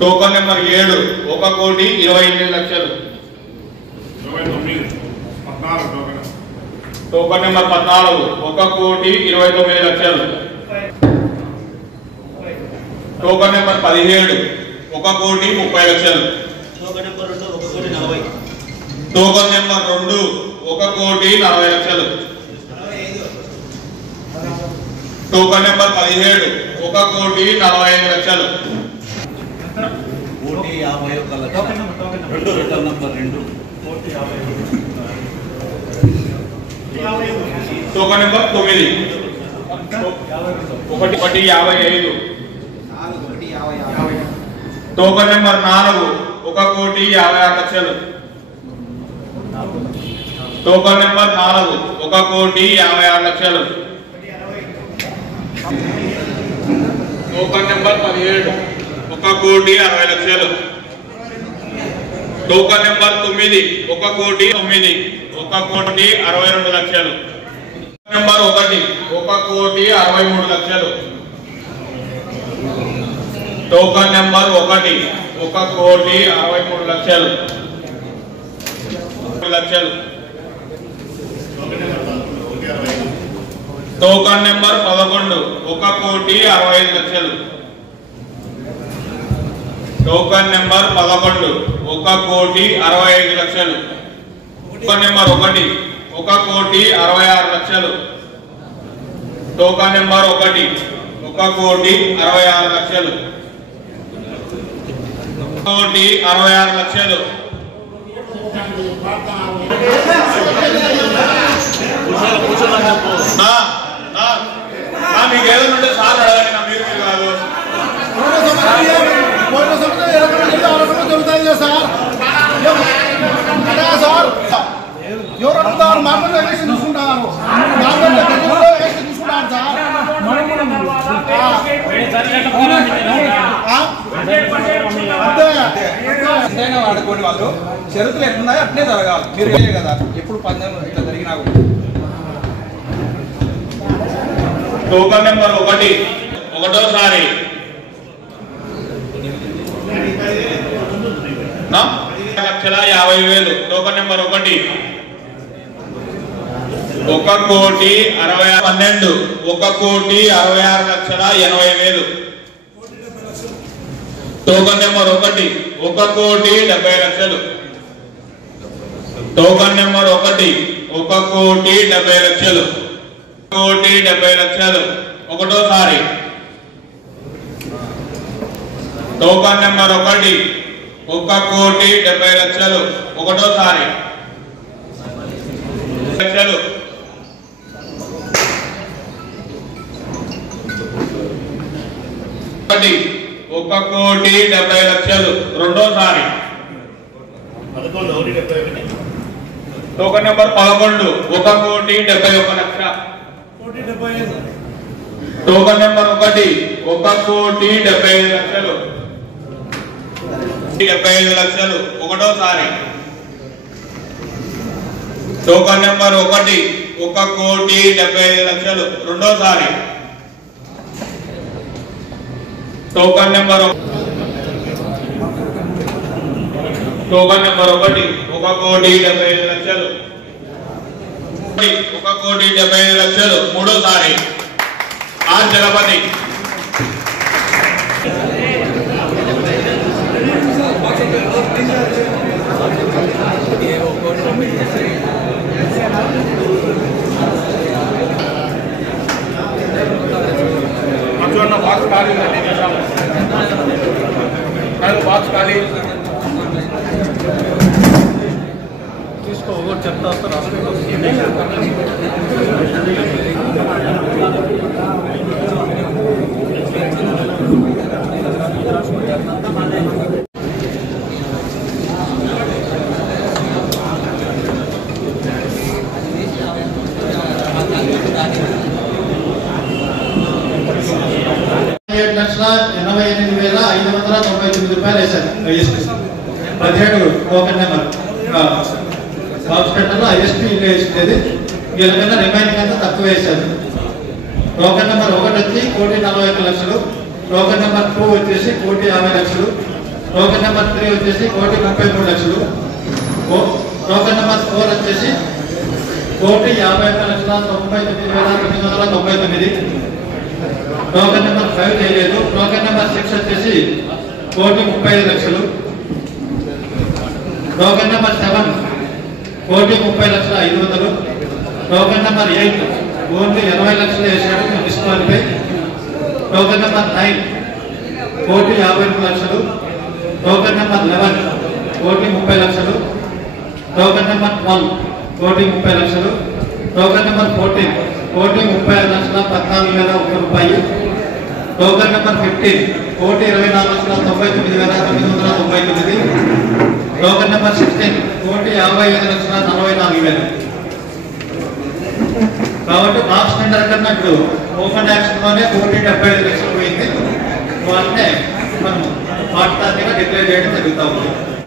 Token number 7 1,28,00,000. Token number 14 1,29,00,000. Token number 17 1,30,00,000. Token number 2 1,40,00,000. Token number 17 1,45,00,000. Token number 9 1,55,00,000. Token number 4 1,56,00,000. Token number 4 1,56,00,000. Token number 17 1,60,00,000. Token number 9 1,9,1,62,00,000. Number 1 1,63,00,000. Token number 1 1,63,00,000. Token number 11 1,65,00,000. Token number 11 1,65,00,000. Token number 1 1,66,00,000. Token number 1 1,66,00,000. 1,66,00,000. మీకు ఏదైనా ఉంటే sir అడగండి, నా మీరు కాదు. ఎవరు అడుగుతారు? మామూలు ఎలక్షన్ చూసుకుంటాను, చూసుకుంటాను సార్. వాడుకోండి, వాళ్ళు షరతులు ఎట్లున్నాయో అట్నే జరగాలి. మీరు వేయే కదా ఎప్పుడు పందెం ఇట్లా జరిగినా. టోకన్ నెంబర్ 1 ఒకటోసారి 1,50,000. Token number 1 1,60,12 1,66,80,000. Token number 1 1,70,00,000. Token number 1 1,70,00,000. 1,70,00,000 ఒకటోసారి. టోకన్ నెంబర్ 1 1,70,00,000 ఒకటోసారి. ఒకటి 1,70,00,000 రెండోసారి. Token number 11 1,71,00,000. Token number 1 1,75,00,000. 75,00,000 ఒకటోసారి. టోకన్ నెంబర్ 1 1,75,00,000 రెండోసారి. Token number 1 1,75,00,000. 1,75,00,000 మూడోసారి. ఆర్ జలపతి. బాక్స్ ఖాళీ బాక్స్ ఖాళీ తీసుకో. ఒకటి చెప్తా వస్తా రాష్ట్రంలో ₹7,88,599 వేశారు. 17 టోకన్ నెంబర్ బాక్స్ పెట్టాలో ఐఎస్పీ ఇల్లు వేసుకునేది. వీళ్ళకన్నా రిమైనింగ్ అంతా తక్కువ వేశారు. టోకన్ నెంబర్ 1 వచ్చి 1,41,00,000. టోకన్ నెంబర్ 2 వచ్చేసి 1,50,00,000. టోకెన్ నెంబర్ 3 వచ్చేసి 1,33,00,000. టోకెన్ నెంబర్ 4 వచ్చేసి 1,51,99,999. టోకెన్ నెంబర్ 5 చేయలేదు. టోకెన్ నెంబర్ 6 వచ్చేసి 1,35,00,000. Token number 7 1,30,500. Token number 8 only 20,00,000 వేసాడు, disqualify. Token number 9 1,53,00,000. Token number 11 1,30,00,000. Token number 12 1,30,00,000. Token number 14 1,36,14,001 రూపాయలు. Token number 15 1,24,99,999. Token number 16 1,55,44,000. కాబట్టి బాక్స్ టెండర్ కన్నా ఇప్పుడు ఓపెన్ యాక్షన్ లోనే 1,75,00,000 పోయింది. వాళ్ళనే మనం పార్టీ డిక్లేర్ చేయడం జరుగుతూ ఉంది.